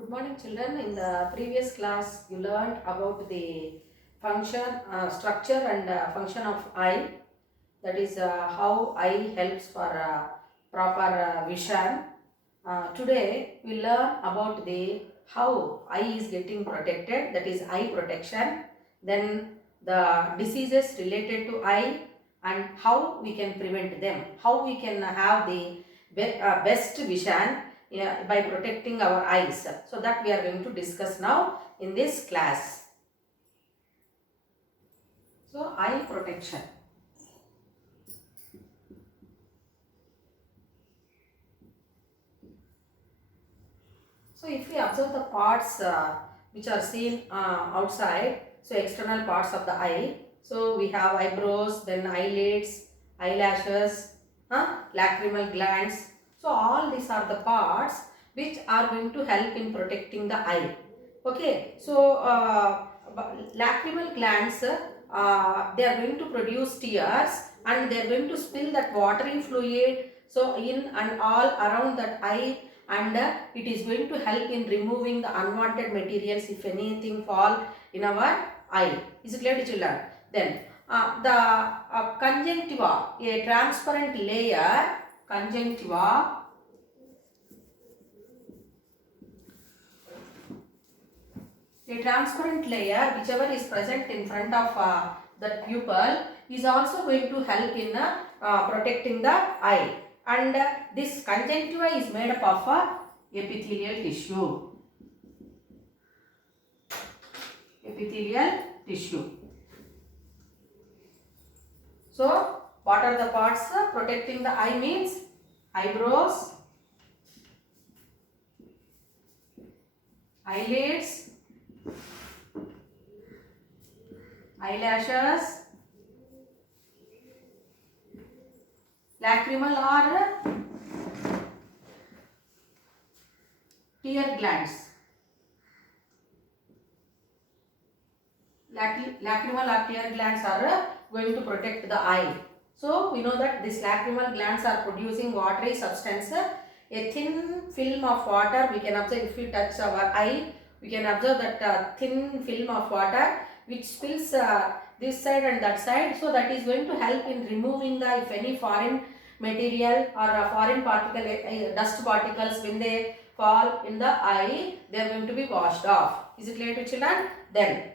Good morning, children. In the previous class, you learned about the function, structure and function of eye. That is how eye helps for proper vision. Today, we learn about the how eye is getting protected. That is eye protection. Then the diseases related to eye and how we can prevent them. How we can have the best vision by protecting our eyes. So that we are going to discuss now in this class. So eye protection. So if we observe the parts which are seen outside, so external parts of the eye. So we have eyebrows, then eyelids, eyelashes, lacrimal glands. So all these are the parts which are going to help in protecting the eye. Okay, so lacrimal glands, they are going to produce tears and they are going to spill that watery fluid. So in and all around that eye, and it is going to help in removing the unwanted materials if anything fall in our eye. Is it clear to children? Then the conjunctiva, a transparent layer, conjunctiva, a transparent layer whichever is present in front of the pupil is also going to help in protecting the eye. And this conjunctiva is made up of epithelial tissue. Epithelial tissue. So, what are the parts protecting the eye means? Eyebrows, eyelids, eyelashes, lacrimal or tear glands. Lacrimal or tear glands are going to protect the eye. So we know that these lacrimal glands are producing watery substance. A thin film of water we can observe if we touch our eye. We can observe that thin film of water which spills this side and that side. So that is going to help in removing the if any foreign material or foreign particle, dust particles when they fall in the eye, they are going to be washed off. Is it clear to children? Then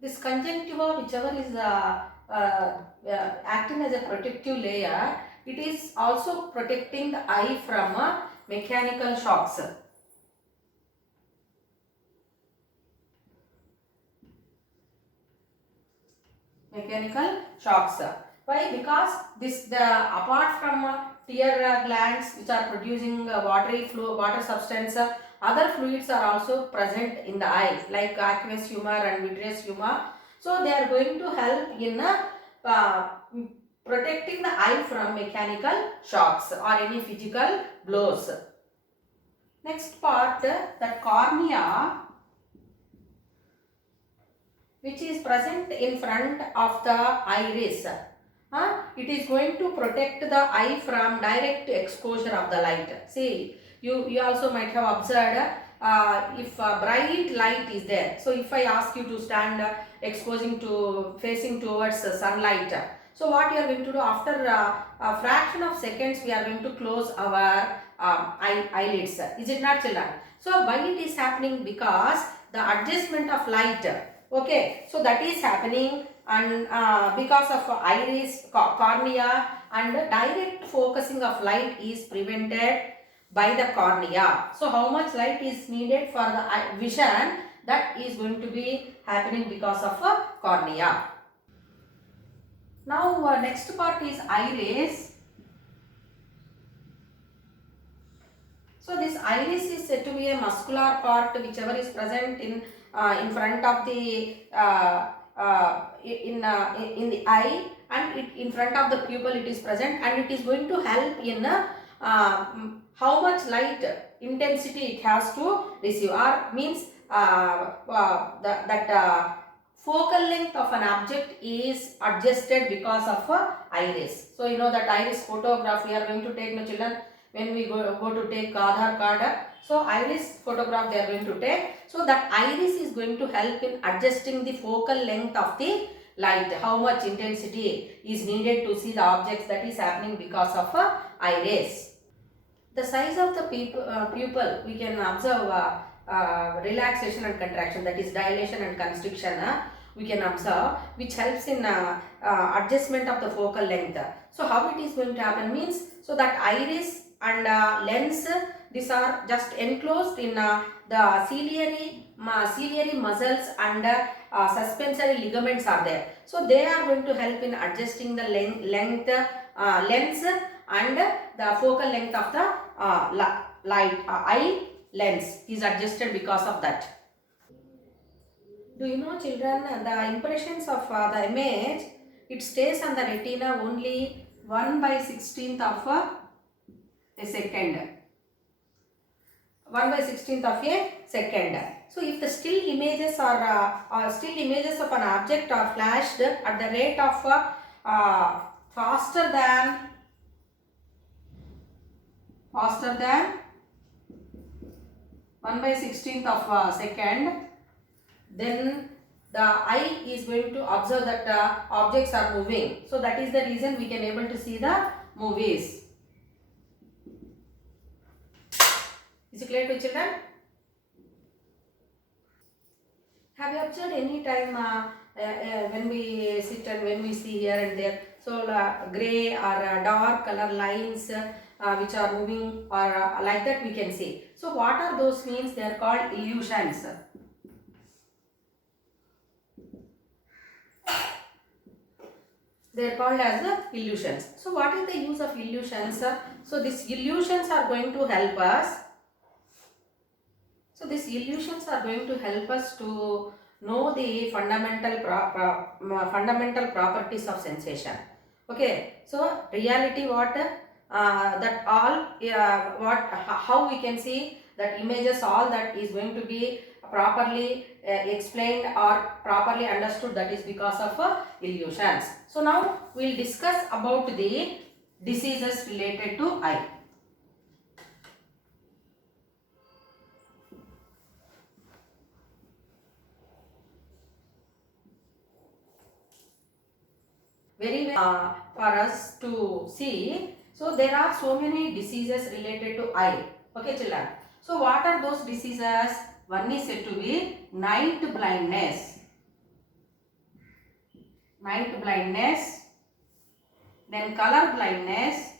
this conjunctiva, whichever is acting as a protective layer, it is also protecting the eye from mechanical shocks. Mechanical shocks. Why? Because this apart from tear glands which are producing water substance, other fluids are also present in the eye like aqueous humor and vitreous humor. So they are going to help in protecting the eye from mechanical shocks or any physical blows. Next part, the cornea, which is present in front of the iris. It is going to protect the eye from direct exposure of the light. See, you also might have observed if bright light is there. So if I ask you to stand facing towards sunlight. So what you are going to do after a fraction of seconds, we are going to close our eyelids. Is it not, children? So why it is happening? Because the adjustment of light. Okay, so that is happening and because of iris, cornea, and direct focusing of light is prevented by the cornea. So how much light is needed for the vision? That is going to be happening because of cornea. Now next part is iris. So this iris is said to be a muscular part whichever is present in front of the in the eye, and in front of the pupil it is present, and it is going to help in how much light intensity it has to receive, or means that focal length of an object is adjusted because of iris. So you know that iris photograph we are going to take, no children, when we go to take Aadhaar card. So iris photograph they are going to take. So that iris is going to help in adjusting the focal length of the light, how much intensity is needed to see the objects that is happening because of a iris. The size of the pupil, we can observe relaxation and contraction, that is dilation and constriction, we can observe, which helps in adjustment of the focal length. So how it is going to happen means, so that iris and lens, these are just enclosed in the ciliary muscles and suspensory ligaments are there. So they are going to help in adjusting the lens and the focal length of the eye lens is adjusted because of that. Do you know, children, the impressions of the image, it stays on the retina only 1/16th of a second. 1/16th of a second. So if the still images are still images of an object are flashed at the rate of faster than 1/16th of a second, then the eye is going to observe that objects are moving. So that is the reason we can able to see the movies. Is it clear to children? Have you observed any time when we sit and when we see here and there, so grey or dark color lines which are moving or like that we can see. So what are those means? They are called illusions. They are called as illusions. So what is the use of illusions? So these illusions are going to help us. So these illusions are going to help us to know the fundamental properties of sensation. Okay. So reality, what that all how we can see that images, all that is going to be properly explained or properly understood, that is because of illusions. So now we will discuss about the diseases related to eye. Very well for us to see. So there are so many diseases related to eye. Okay children. So what are those diseases? One is said to be night blindness. Night blindness. Then color blindness.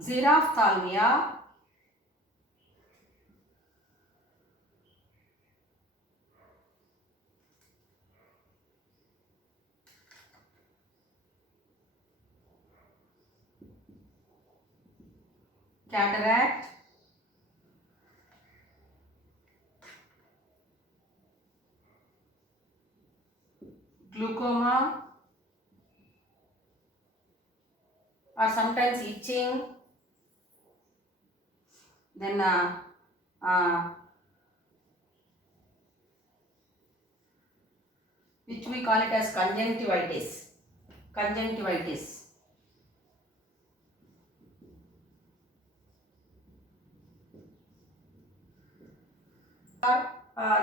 Xerophthalmia. Cataract. Glaucoma, or sometimes itching. Then which we call it as conjunctivitis. Conjunctivitis.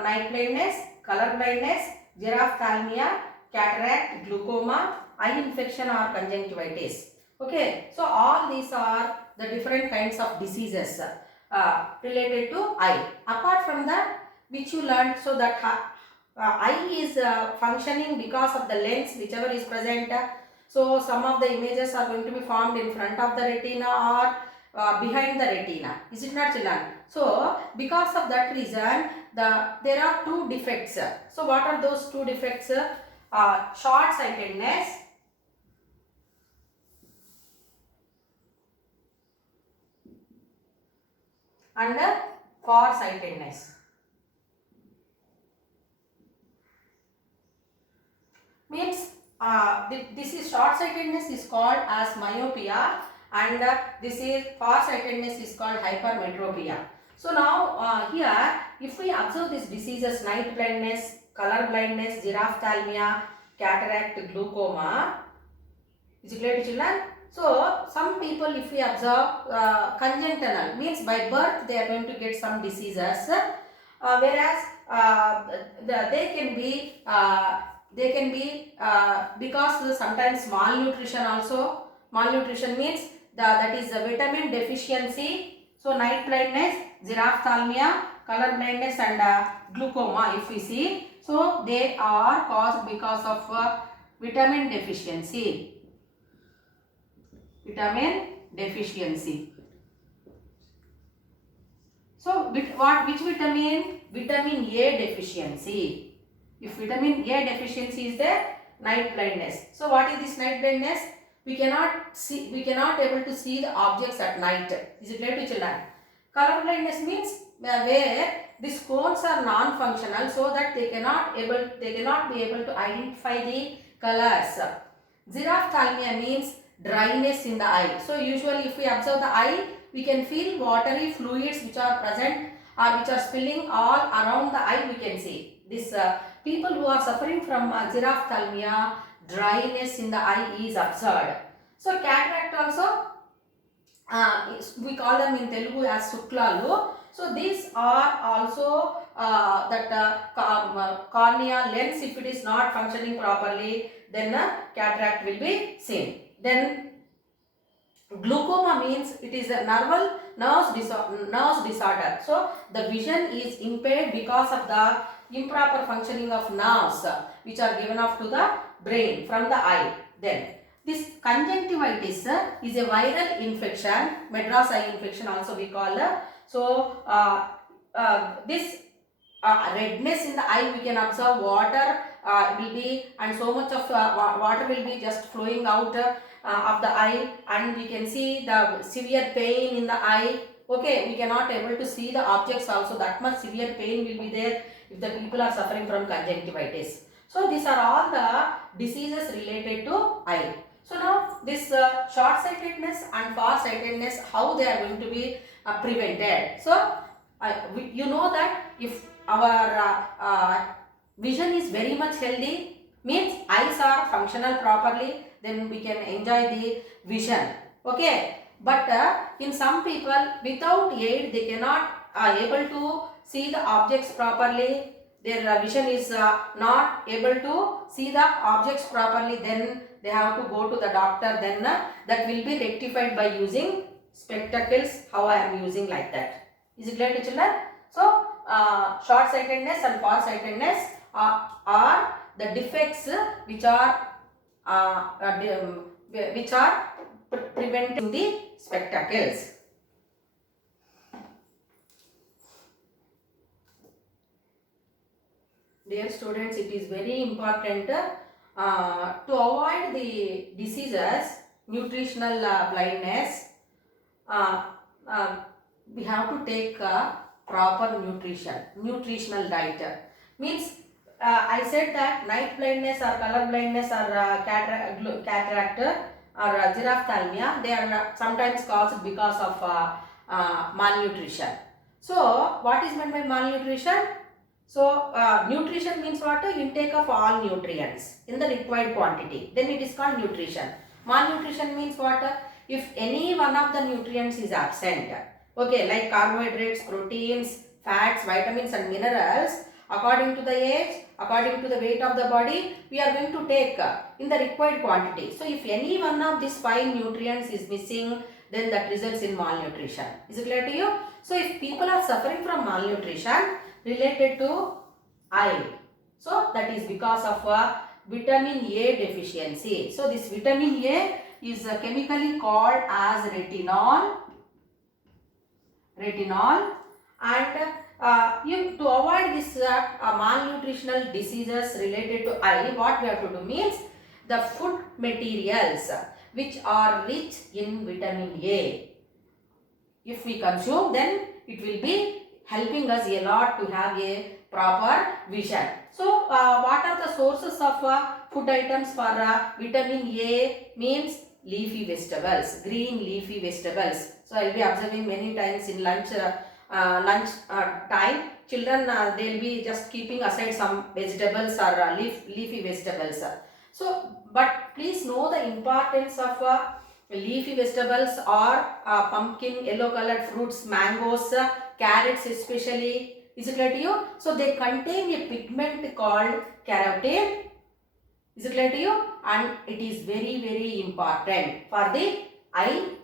Night blindness, color blindness, xerophthalmia, cataract, glaucoma, eye infection or conjunctivitis. Okay, so all these are the different kinds of diseases related to eye. Apart from that, which you learned, so that eye is functioning because of the lens whichever is present. So some of the images are going to be formed in front of the retina or behind the retina. Is it not, children? So because of that reason, there are two defects. So what are those two defects? Short sightedness and far sightedness. Means this is short sightedness is called as myopia, and this is far sightedness is called hypermetropia. So now here, if we observe these diseases, night blindness, color blindness, xerophthalmia, cataract, glaucoma, is it clear to children? So some people, if we observe, congenital means by birth they are going to get some diseases, whereas they can be because sometimes malnutrition also. Malnutrition means that is the vitamin deficiency. So night blindness, xerophthalmia, color blindness and glaucoma if we see. So they are caused because of vitamin deficiency. Vitamin deficiency. So which vitamin? Vitamin A deficiency. If vitamin A deficiency is there, night blindness. So what is this night blindness? We cannot able to see the objects at night. Is it clear to children? Color blindness means where these cones are non-functional, so that they cannot be able to identify the colors. Xerophthalmia means dryness in the eye. So usually if we observe the eye, we can feel watery fluids which are present or which are spilling all around the eye, we can see. This people who are suffering from xerophthalmia, dryness in the eye is observed. So cataract also, we call them in Telugu as suklalu. So these are also cornea lens, if it is not functioning properly, then cataract will be seen. Then glaucoma means it is a nerve disorder. So the vision is impaired because of the improper functioning of nerves which are given off to the brain from the eye. Then this conjunctivitis is a viral infection, Madras eye infection also we call. So this redness in the eye, we can observe water will be, and so much of water will be just flowing out of the eye, and we can see the severe pain in the eye. Okay, we cannot able to see the objects also, that much severe pain will be there if the people are suffering from conjunctivitis. So these are all the diseases related to eye. So now this short-sightedness and far-sightedness, how they are going to be prevented. So you know that if our vision is very much healthy, means eyes are functional properly, then we can enjoy the vision. Okay, but in some people without aid they cannot able to see the objects properly. Their vision is not able to see the objects properly, then they have to go to the doctor. Then that will be rectified by using spectacles, how I am using like that. Is it clear to children? So short-sightedness and far-sightedness are the defects which are preventing the spectacles. Dear students, it is very important to avoid the diseases, nutritional blindness. We have to take proper nutritional diet. Means I said that night blindness or color blindness or cataract or xerophthalmia, they are sometimes caused because of malnutrition. So what is meant by malnutrition? So nutrition means what? Intake of all nutrients in the required quantity. Then it is called nutrition. Malnutrition means what? If any one of the nutrients is absent. Okay, like carbohydrates, proteins, fats, vitamins and minerals, according to the age, according to the weight of the body, we are going to take in the required quantity. So if any one of these 5 nutrients is missing, then that results in malnutrition. Is it clear to you? So if people are suffering from malnutrition related to eye, so that is because of vitamin A deficiency. So this vitamin A is chemically called as retinol, and to avoid this malnutritional diseases related to eye, what we have to do means the food materials which are rich in vitamin A, if we consume, then it will be helping us a lot to have a proper vision. So what are the sources of food items for vitamin A? Means leafy vegetables, green leafy vegetables. So I will be observing many times in lunch time, children they will be just keeping aside some vegetables or leafy vegetables. So but please know the importance of leafy vegetables or pumpkin, yellow colored fruits, mangoes, carrots especially. Is it clear to you? So they contain a pigment called carotene. Is it clear to you? And it is very, very important for the eye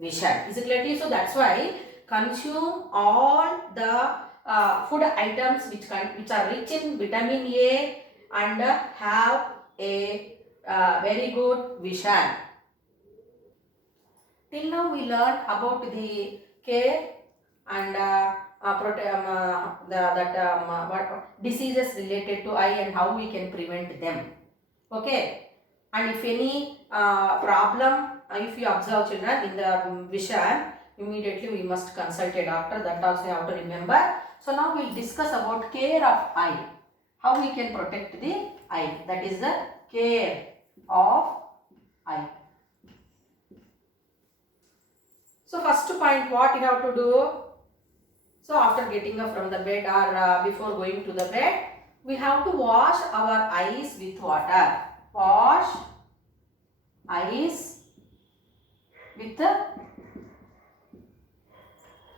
vision. Is it clear to you? So that's why consume all the food items which are rich in vitamin A and have a very good vision. Till now we learned about the care and what diseases related to eye and how we can prevent them. Okay, and if any problem, if you observe children in the vision, immediately we must consult a doctor. That also you have to remember. So now we will discuss about care of eye. How we can protect the eye. That is the care of eye. So first point, what you have to do? So after getting up from the bed or before going to the bed, we have to wash our eyes with water. Wash eyes with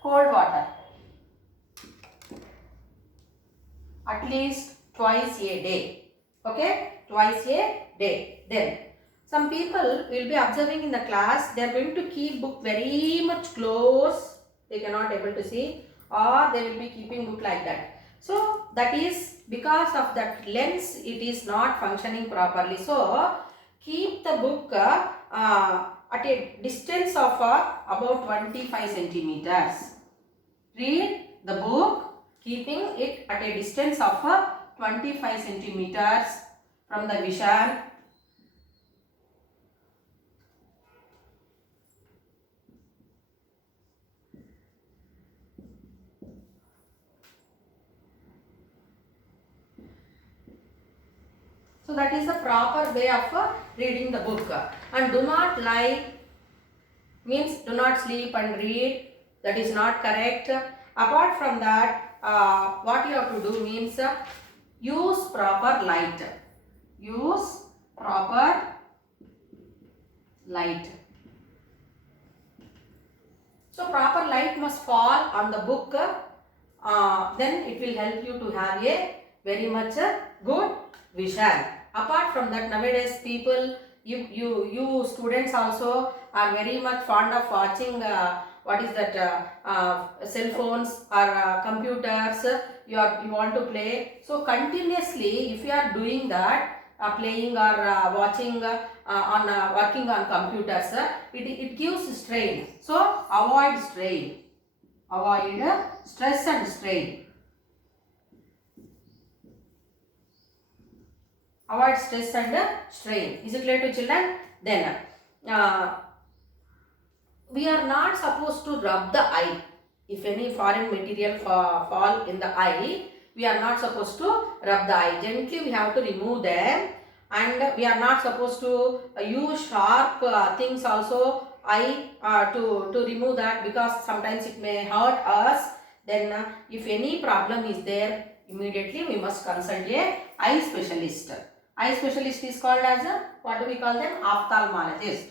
cold water. At least twice a day. Okay? Twice a day. Then some people will be observing in the class, they are going to keep book very much close. They cannot able to see, or they will be keeping book like that. So that is because of that lens, it is not functioning properly. So keep the book at a distance of about 25 centimeters. Read the book keeping it at a distance of 25 centimeters from the vision. So that is the proper way of reading the book. And do not lie, means do not sleep and read. That is not correct. Apart from that, what you have to do means use proper light. Use proper light. So proper light must fall on the book. Then it will help you to have a very much good vision. Apart from that, nowadays people, you students also are very much fond of watching what is that cell phones or computers. You want to play. So continuously, if you are doing that, playing or watching on working on computers, it gives strain. So avoid strain. Avoid stress and strain. Avoid stress and strain. Is it clear to children? Then we are not supposed to rub the eye. If any foreign material fall in the eye, we are not supposed to rub the eye. Gently we have to remove them, and we are not supposed to use sharp things also to remove that, because sometimes it may hurt us. Then if any problem is there, immediately we must consult a eye specialist. Eye specialist is called as what do we call them? Ophthalmologist.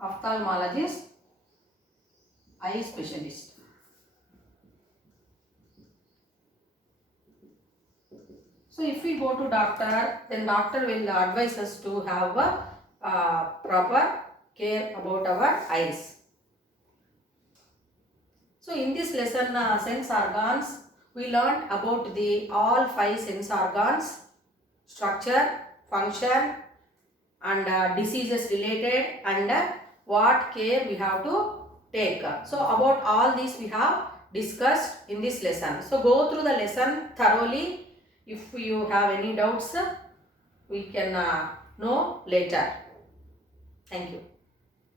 Ophthalmologist, eye specialist. So if we go to doctor, then doctor will advise us to have a proper care about our eyes. So in this lesson, sense organs, we learned about the all 5 sense organs, structure, function, and diseases related, and what care we have to take. So about all these we have discussed in this lesson. So go through the lesson thoroughly. If you have any doubts, we can know later. Thank you.